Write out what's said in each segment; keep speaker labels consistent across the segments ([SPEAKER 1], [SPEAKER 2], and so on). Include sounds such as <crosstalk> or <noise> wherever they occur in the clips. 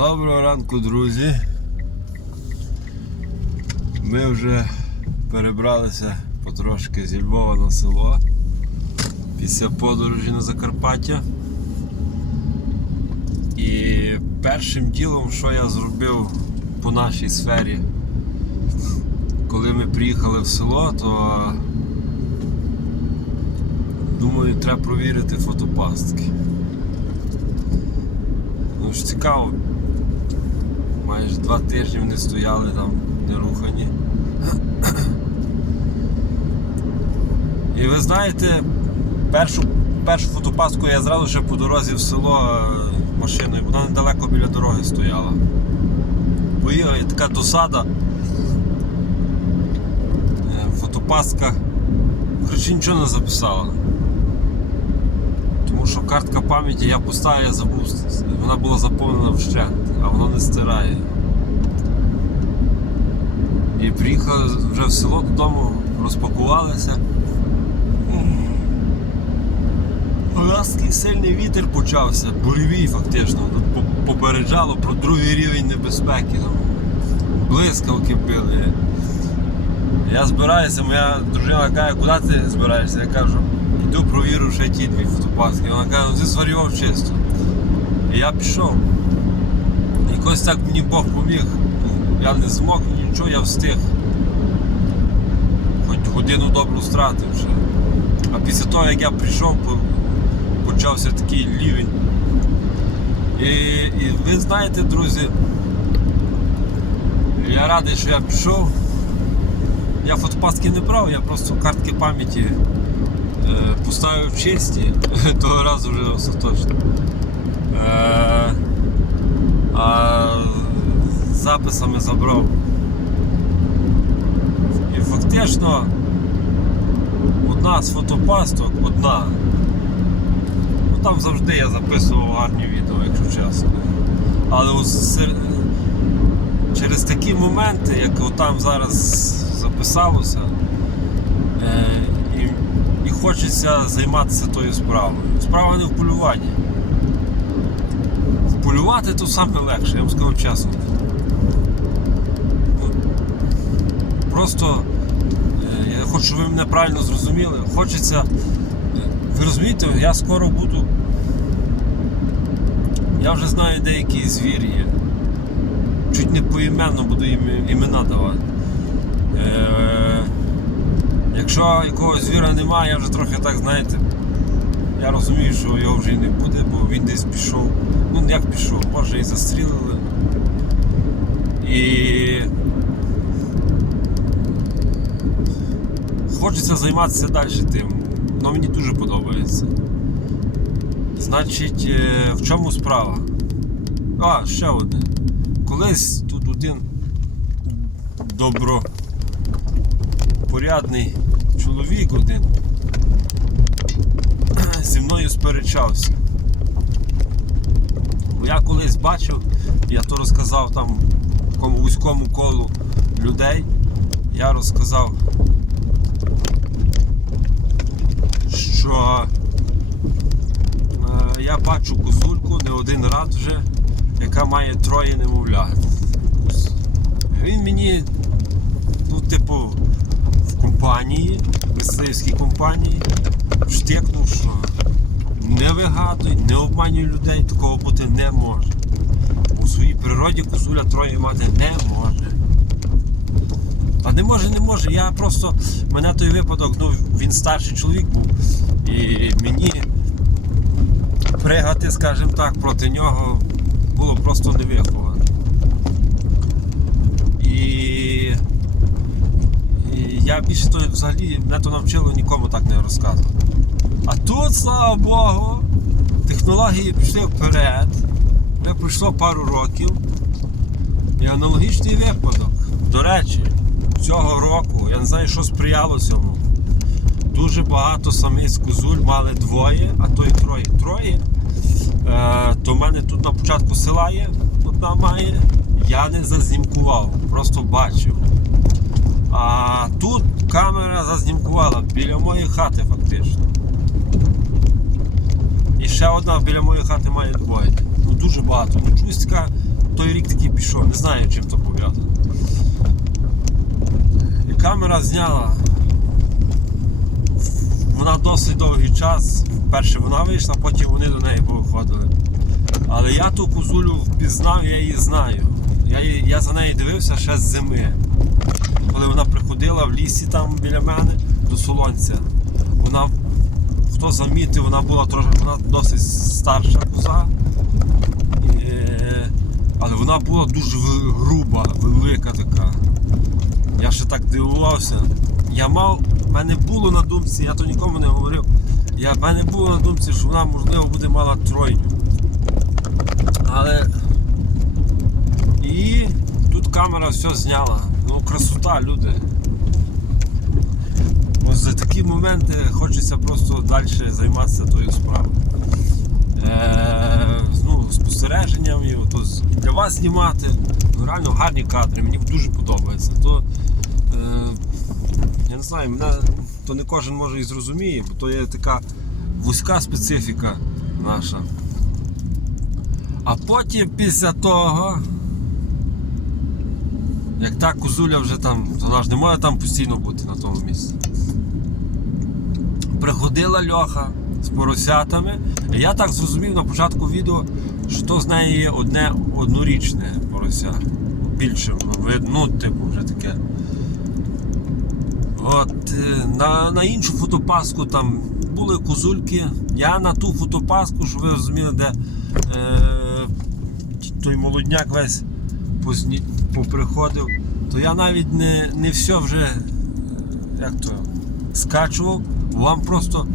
[SPEAKER 1] Доброго ранку, друзі. Ми вже перебралися потрошки зі Львова на село після подорожі на Закарпаття. І першим ділом, що я зробив по нашій сфері, коли ми приїхали в село, то думаю, треба провірити фотопастки. Ну ж цікаво. Майже два тижні вони стояли там нерухані. І ви знаєте, першу, першу фотопастку я зразу ще по дорозі в село е, машиною, вона недалеко біля дороги стояла. Поїхав і така досада. Е, Фотопастка. Коротше, нічого не записала. Тому що картка пам'яті я поставив, я забув, вона була заповнена вщент, а вона не стирає. І приїхали вже в село додому, розпакувалися. У нас такий сильний вітер почався, буревій фактично. Попереджало про другий рівень небезпеки. Блискавки били. Я збираюся, моя дружина каже, куди ти збираєшся? Я кажу, йду провірю ще ті дві фотопаски. Вона каже, «Ну, ти зварював чисто. І я пішов. Якось так мені Бог поміг. Я не змог нічого, я встиг. Хоч годину добру стратив вже. А після того, як я прийшов, по- почався такий лівень. І, і ви знаєте, друзі, я радий, що я пішов. Я фотопастки не брав, я просто картки пам'яті поставив чисті, <laughs> того разу вже остаточно. Е, а записами забрав. І фактично одна з фотопасток, одна. Ну там завжди я записував гарні відео, якщо чесно. Але ось через такі моменти, як там зараз записалося, е, хочеться займатися тою справою. Справа не в полюванні. Полювати то саме легше, я вам скажу чесно. Просто е, я хочу, щоб ви мене правильно зрозуміли. Хочеться. е, Ви розумієте, я скоро буду. Я вже знаю деякі звір'ї. Чуть не поіменно буду їм імена давати. Якщо якогось звіра немає, я вже трохи так, знаєте, я розумію, що його вже і не буде, бо він десь пішов. Ну як пішов, може і застрілили. І хочеться займатися далі тим. Воно мені дуже подобається. Значить, е, в чому справа? А, ще одне. Колись тут один добропорядний чоловік один зі мною сперечався. Я колись бачив, я то розказав там такому вузькому колу людей, я розказав, що е, я бачу козульку не один раз вже, яка має троє немовлят. Він мені, ну, типу, компанії, в мисливській компанії, штикнув, що не вигадуй, не обманюй людей, такого бути не може. У своїй природі козуля троє мати не може. Та не може, не може. Я просто. Мене той випадок, ну він старший чоловік був. І мені пригати, скажімо так, проти нього було просто невиховано. І, і я більше то взагалі мене то навчило нікому так не розказувати. А тут, слава Богу, технології пішли вперед. Вже пройшло пару років. І аналогічний випадок. До речі, цього року, я не знаю, що сприяло цьому. Дуже багато самиць козуль мали двоє, а то й троє. Троє. Е, то в мене тут на початку села є, одна має. Я не зазнімкував, просто бачив. А тут камера зазнімкувала біля моєї хати фактично. І ще одна біля моєї хати має двоє. Ну дуже багато. Ну чусь така той рік такий пішов. Не знаю, чим то пов'язано. І камера зняла. Вона досить довгий час. Перше вона вийшла, потім вони до неї повиходили. Але я ту козулю впізнав, я її знаю. Я, я за нею дивився ще з зими. Коли вона приходила в лісі там біля мене до солонця. Вона, хто замітив, вона була трошки, вона досить старша коза. Але вона була дуже груба, велика така. Я ще так дивувався. Я мав, в мене було на думці, я то нікому не говорив. Я, в мене було на думці, що вона можливо буде мала тройню. Але. І тут камера все зняла. Ну, красота, люди. Ось за такі моменти хочеться просто далі займатися тою справою. Е, ну, спостереженням і ото для вас знімати. Ну, реально гарні кадри, мені дуже подобається. То, е, я не знаю, мене то не кожен може і зрозуміє, бо то є така вузька специфіка наша. А потім після того, як та козуля вже там, вона ж не може там постійно бути на тому місці. Приходила Льоха з поросятами. І я так зрозумів на початку відео, що то з неї є одне однорічне порося. Більше видно, ну, типу, вже таке. От е, на, на іншу фотопаску там були козульки. Я на ту фотопаску, щоб ви розуміли, де е, той молодняк весь позні, поприходив, то я навіть не, не все вже як то, скачував, вам просто,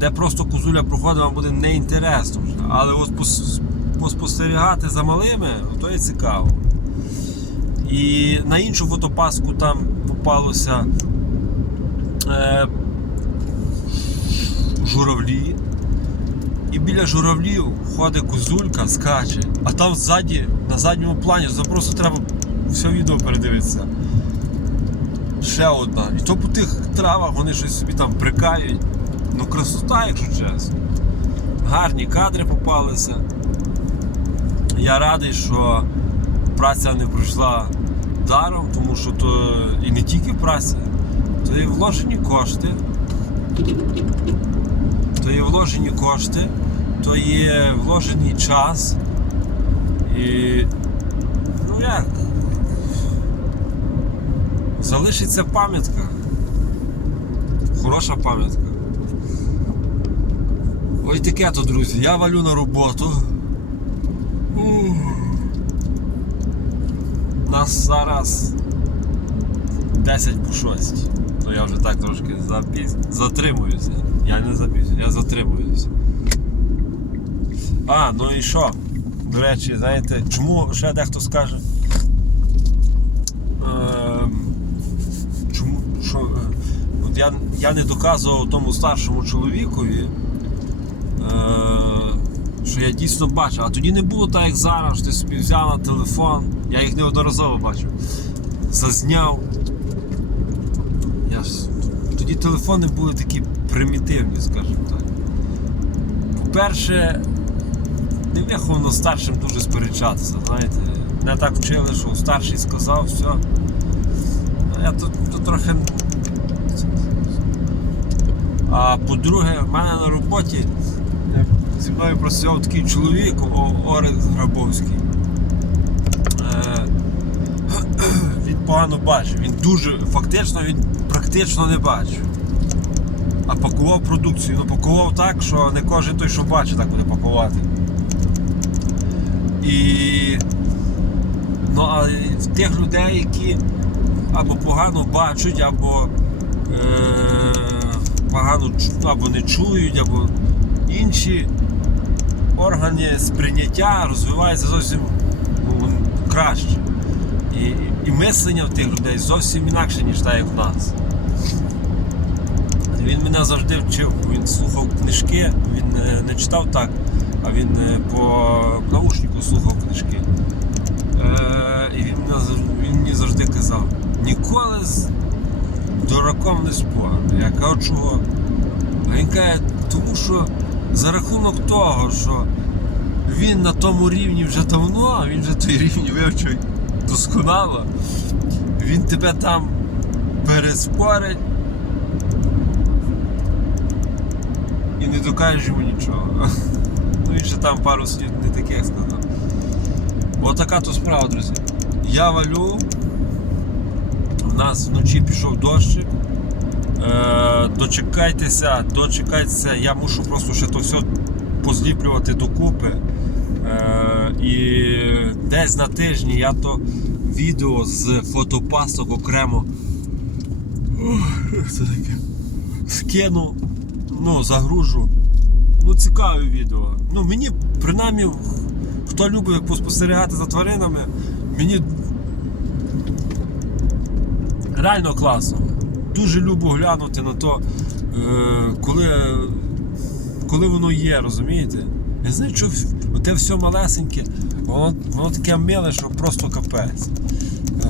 [SPEAKER 1] де просто козуля проходить, вам буде неінтересно. Але от поспостерігати за малими, то є цікаво. І на іншу фотопаску там попалося е, журавлі. І біля журавлів ходить козулька, скаче, а там ззаді, на задньому плані, просто треба все відео передивитися. Ще одна. І то по тих травах вони щось собі там прикають. Ну красота, якщо чесно. Гарні кадри попалися. Я радий, що праця не пройшла даром, тому що то і не тільки праця, то є вложені кошти. То є вложені кошти, то є вложений час. І ну як? Залишиться пам'ятка. Хороша пам'ятка. Ось таке то, друзі. Я валю на роботу. Ух. Нас зараз 10 по 6. Ну я вже так трошки запіз... затримуюся. Я не запізнююся, я затримуюся. А, ну і що? До речі, знаєте, чому ще дехто скаже? Ем, чому що, е, от я, я не доказував тому старшому чоловікові, е, що я дійсно бачив. А тоді не було так, як зараз, ти собі взяв на телефон, я їх неодноразово бачив, зазняв. Тоді телефони були такі примітивні, скажімо так. По-перше, не виховано старшим дуже сперечатися, знаєте. Не так вчили, що старший сказав, все. А я тут, тут трохи. А по-друге, в мене на роботі зі мною працював такий чоловік, О- Орест Грабовський. Е, Він погано бачив. Він дуже, фактично, він практично не бачив. А пакував продукцію. Ну пакував так, що не кожен той, що бачить, так буде пакувати. І ну, а тих людей, які або погано бачать, або е, погано або не чують, або інші органи сприйняття розвиваються зовсім ну, краще. І, і мислення в тих людей зовсім інакше, ніж так, як в нас. Він мене завжди вчив, він слухав книжки, він е, не читав так, а він е, по наушнику слухав книжки. Е, і він, він мені завжди казав, ніколи з дураком не спор. Я кажу, чого? А він каже, тому що за рахунок того, що він на тому рівні вже давно, а він вже той рівень вивчив досконало. Він тебе там переспорить і не докажеш йому нічого. <laughs> Ну він ще там пару слів не таких сказав. Отака то справа, друзі. Я валю. У нас вночі пішов дощик. Е, дочекайтеся, дочекайтеся, я мушу просто ще то все позліплювати докупи. І десь на тижні я то відео з фотопасок окремо це таке. скину, ну, загружу. Ну, цікаве відео. Ну, мені, принаймні, хто любить поспостерігати за тваринами, мені реально класно. Дуже любо глянути на то, е, коли, коли воно є, розумієте? Я знаю, що те все малесеньке, воно, воно таке миле, що просто капець.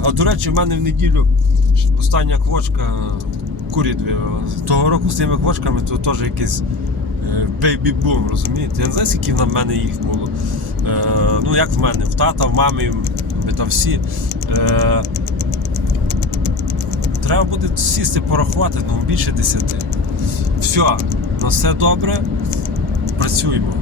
[SPEAKER 1] А до речі, в мене в неділю остання квочка курі дві. Того року з тими квочками то теж якийсь бейбі-бум, розумієте? Я не знаю, скільки на мене їх було. Е, ну, як в мене, в тата, в мамі, ми там всі. Е, Треба буде сісти, порахувати, ну більше десяти. Все, на все добре, працюємо.